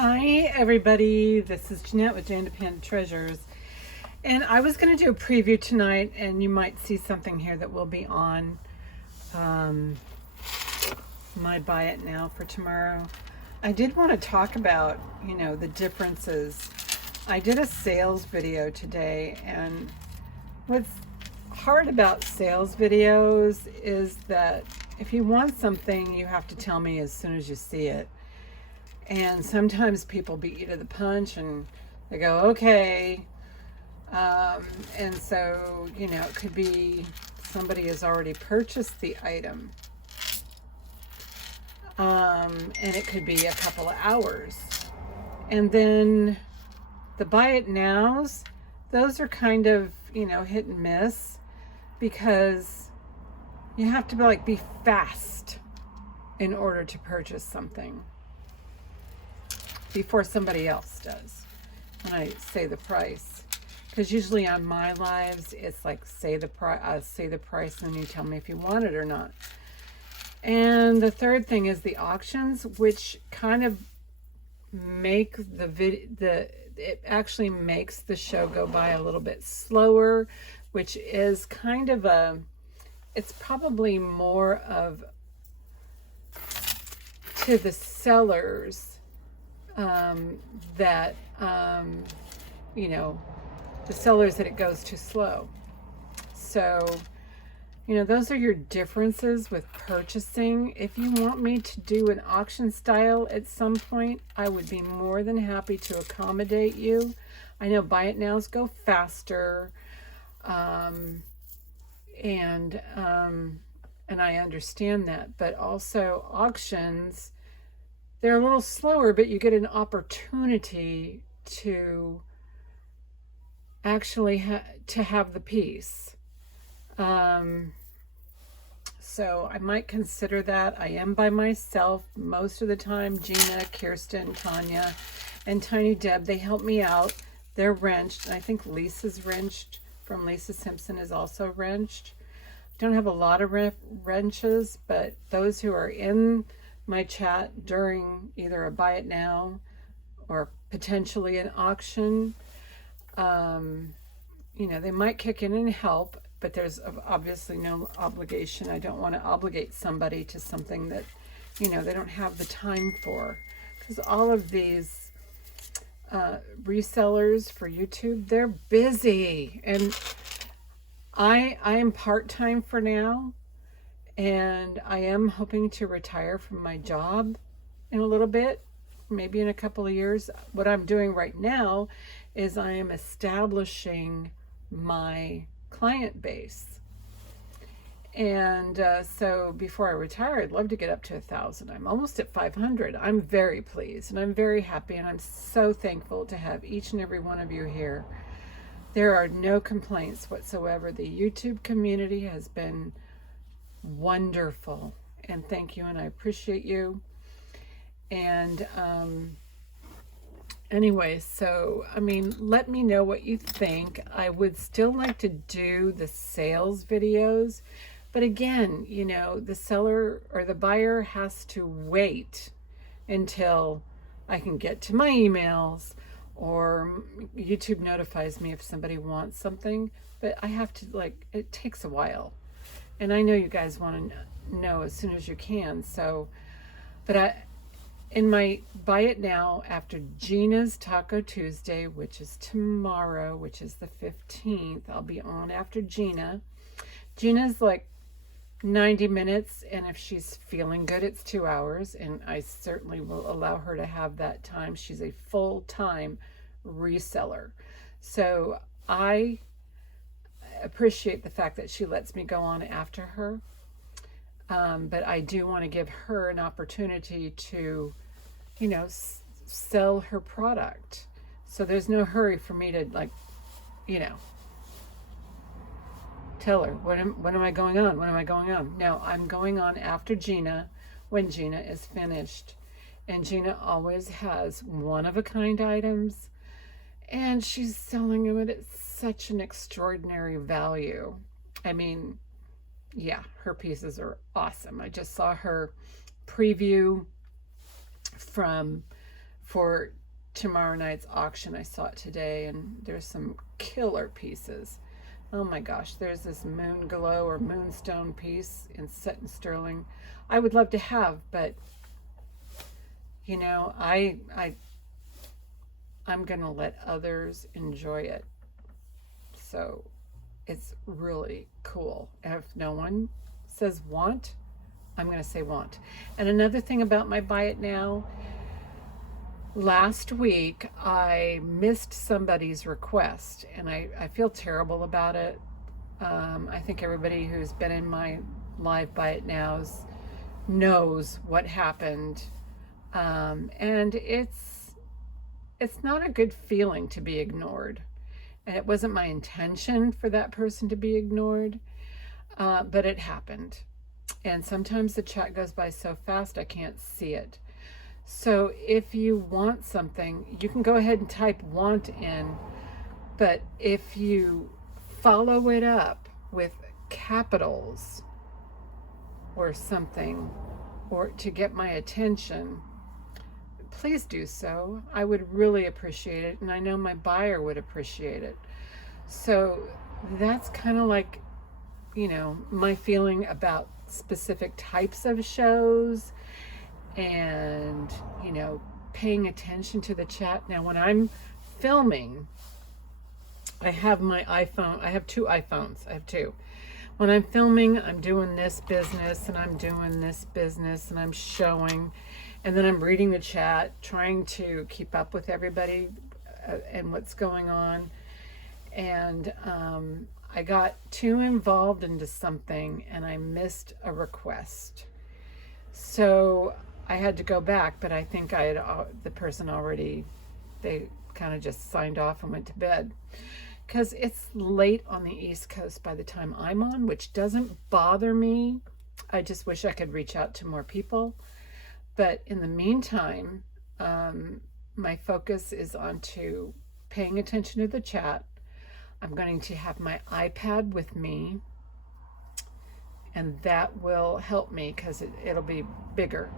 Hi everybody, this is Jeanette with J Independent Treasures, and I was going to do a preview tonight, and you might see something here that will be on my buy it now for tomorrow. I did want to talk about, the differences. I did a sales video today, and what's hard about sales videos is that if you want something, you have to tell me as soon as you see it. And sometimes people beat you to the punch and they go, okay. And so, it could be somebody has already purchased the item. And it could be a couple of hours. And then the buy it nows, those are kind of, hit and miss, because you have to be fast in order to purchase something before somebody else does. When I say the price, because usually on my lives it's like say the price, and then you tell me if you want it or not. And the third thing is the auctions, which kind of make it actually makes the show go by a little bit slower, which is kind of it's probably more of to the sellers that the sellers that it goes too slow. So those are your differences with purchasing. If you want me to do an auction style at some point, I would be more than happy to accommodate you. I know buy it nows go faster, and I understand that, but also auctions, they're a little slower, but you get an opportunity to actually have the piece. So I might consider that. I am by myself most of the time. Gina, Kirsten, Tanya, and Tiny Deb, they help me out. They're wrenched. And I think Lisa's wrenched from Lisa Simpson is also wrenched. Don't have a lot of wrenches, but those who are in my chat during either a buy it now or potentially an auction, they might kick in and help, but there's obviously no obligation. I don't want to obligate somebody to something that, they don't have the time for, because all of these resellers for YouTube, they're busy, and I am part-time for now. And I am hoping to retire from my job in a little bit, maybe in a couple of years. What I'm doing right now is I am establishing my client base. And so before I retire, I'd love to get up to 1,000. I'm almost at 500. I'm very pleased and I'm very happy, and I'm so thankful to have each and every one of you here. There are no complaints whatsoever. The YouTube community has been wonderful, and thank you, and I appreciate you. And anyway, so let me know what you think. I would still like to do the sales videos, but again, the seller or the buyer has to wait until I can get to my emails or YouTube notifies me if somebody wants something. But I have to, it takes a while. And I know you guys want to know as soon as you can. So, but in my buy it now after Gina's Taco Tuesday, which is tomorrow, which is the 15th, I'll be on after Gina. Gina's 90 minutes, and if she's feeling good, it's 2 hours, and I certainly will allow her to have that time. She's a full-time reseller. So I appreciate the fact that she lets me go on after her, but I do want to give her an opportunity to sell her product. So there's no hurry for me to tell her when am I going on. No, I'm going on after Gina when Gina is finished. And Gina always has one-of-a-kind items, and she's selling them at such an extraordinary value. Yeah, her pieces are awesome. I just saw her preview from for tomorrow night's auction. I saw it today, and there's some killer pieces. Oh my gosh, there's this moon glow or moonstone piece set in sterling I would love to have, but you know, I'm gonna let others enjoy it. So it's really cool. And if no one says want, I'm gonna say want. And another thing about my buy it now, last week I missed somebody's request, and I feel terrible about it. I think everybody who's been in my live buy it nows knows what happened. And it's not a good feeling to be ignored. And it wasn't my intention for that person to be ignored, but it happened. And sometimes the chat goes by so fast I can't see it. So if you want something, you can go ahead and type want in, but if you follow it up with capitals or something, or to get my attention, please do so. I would really appreciate it, and I know my buyer would appreciate it. So that's kind of like, you know, my feeling about specific types of shows, and, you know, paying attention to the chat. Now, when I'm filming, I have my iPhone. I have two iPhones. I have two. When I'm filming, I'm doing this business, and I'm doing this business, and I'm showing, and then I'm reading the chat, trying to keep up with everybody and what's going on. And I got too involved into something, and I missed a request. So I had to go back, but I think the person already, they kind of just signed off and went to bed. Because it's late on the East Coast by the time I'm on, which doesn't bother me. I just wish I could reach out to more people. But in the meantime, my focus is on to paying attention to the chat. I'm going to have my iPad with me, and that will help me because it'll be bigger.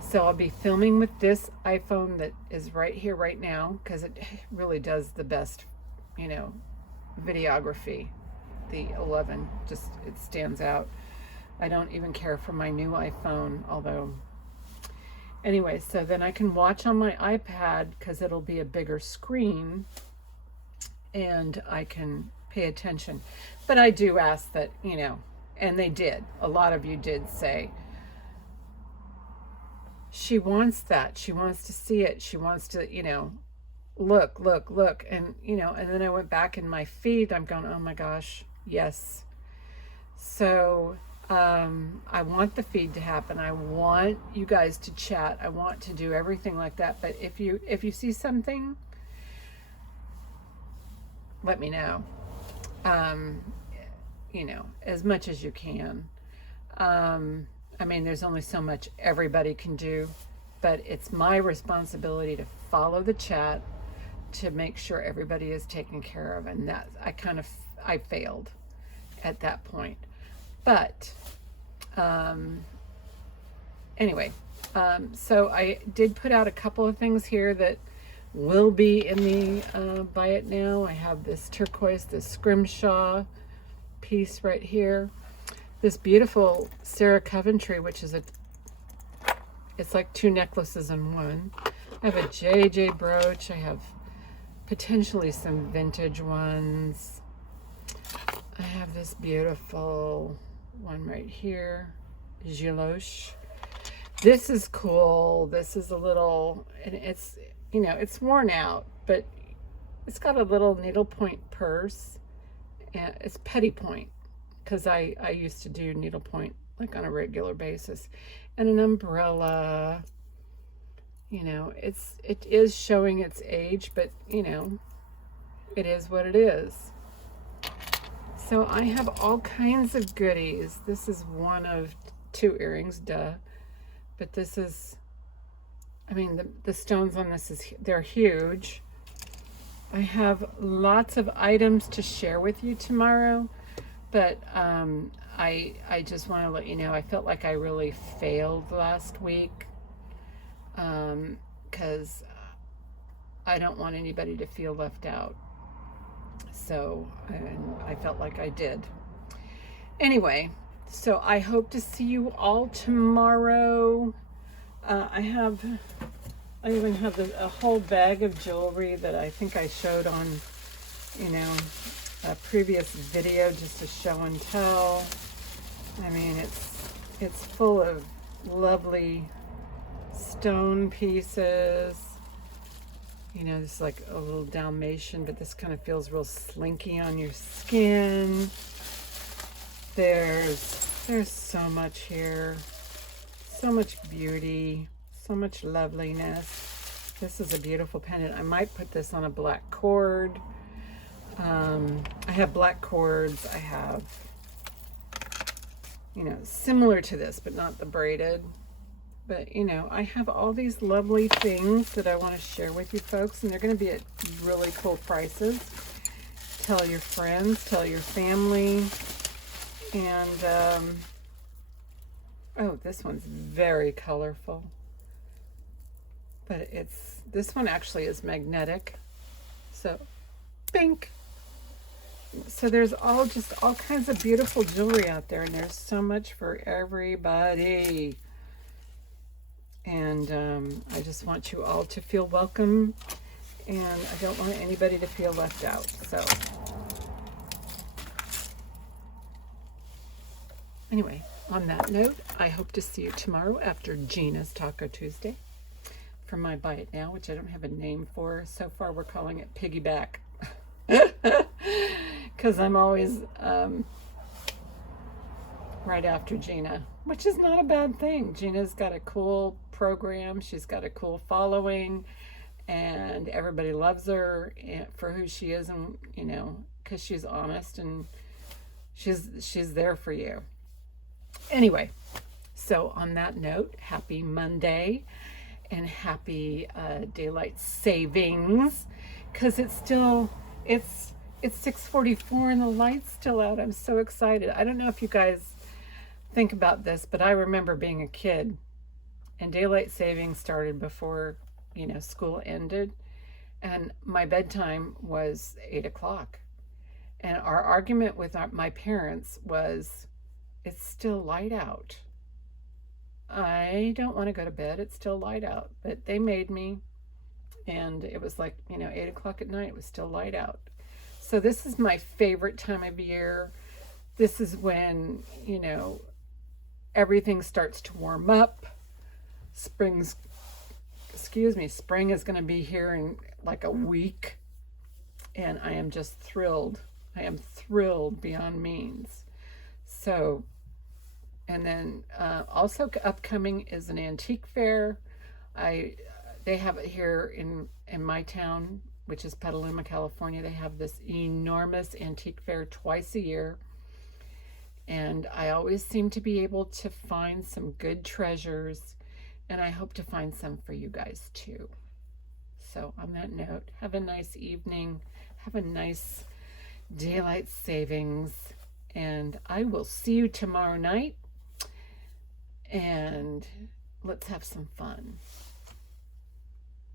So I'll be filming with this iPhone that is right here right now, because it really does the best, you know, videography. The 11, just, it stands out. I don't even care for my new iPhone, although anyway, so then I can watch on my iPad because it'll be a bigger screen, and I can pay attention. But I do ask that, you know, and they did, a lot of you did say, she wants that, she wants to see it, she wants to, you know, look, and, you know, and then I went back in my feed, I'm going, oh my gosh, yes. So I want the feed to happen. I want you guys to chat. I want to do everything like that. But if you see something, let me know. You know, as much as you can. I mean, there's only so much everybody can do, but it's my responsibility to follow the chat to make sure everybody is taken care of. And that I failed at that point. But anyway, so I did put out a couple of things here that will be in the buy it now. I have this turquoise, this scrimshaw piece right here. This beautiful Sarah Coventry, which is it's like two necklaces in one. I have a JJ brooch. I have potentially some vintage ones. I have this beautiful one right here, Giloche. This is cool. This is a little, and it's, you know, it's worn out, but it's got a little needlepoint purse, and it's petit point, because I used to do needlepoint like on a regular basis, and an umbrella. You know, it is showing its age, but you know, it is what it is. So I have all kinds of goodies. This is one of two earrings, duh. But this is, I mean, the stones on this they're huge. I have lots of items to share with you tomorrow, but I just want to let you know, I felt like I really failed last week, because because I don't want anybody to feel left out. So, and I felt like I did. Anyway, so I hope to see you all tomorrow. I even have a whole bag of jewelry that I think I showed on, a previous video, just a show and tell. I mean, it's full of lovely stone pieces. This is like a little Dalmatian, but this kind of feels real slinky on your skin. There's so much here, so much beauty, so much loveliness. This is a beautiful pendant. I might put this on a black cord. I have black cords. I have, similar to this, but not the braided. But, I have all these lovely things that I want to share with you folks, and they're going to be at really cool prices. Tell your friends, tell your family. And, oh, this one's very colorful. But this one actually is magnetic. So, pink. So there's all kinds of beautiful jewelry out there, and there's so much for everybody. And I just want you all to feel welcome, and I don't want anybody to feel left out. So anyway, on that note, I hope to see you tomorrow after Gina's Taco Tuesday for my Buy It Now, which I don't have a name for. So far, we're calling it Piggyback. Because I'm always right after Gina, which is not a bad thing. Gina's got a cool program. She's got a cool following, and everybody loves her for who she is, and because she's honest and she's there for you. Anyway, so on that note, happy Monday and happy daylight savings, because it's 6:44 and the light's still out. I'm so excited. I don't know if you guys think about this, but I remember being a kid and daylight savings started before, school ended, and my bedtime was 8 o'clock. And our argument with my parents was, it's still light out. I don't want to go to bed. It's still light out. But they made me, and it was like, 8 o'clock at night, it was still light out. So this is my favorite time of year. This is when, everything starts to warm up. Spring is going to be here in like a week. And I am just thrilled. I am thrilled beyond means. So, and then also upcoming is an antique fair. They have it here in my town, which is Petaluma, California. They have this enormous antique fair twice a year. And I always seem to be able to find some good treasures, and I hope to find some for you guys too. So on that note, have a nice evening. Have a nice daylight savings, and I will see you tomorrow night, and let's have some fun.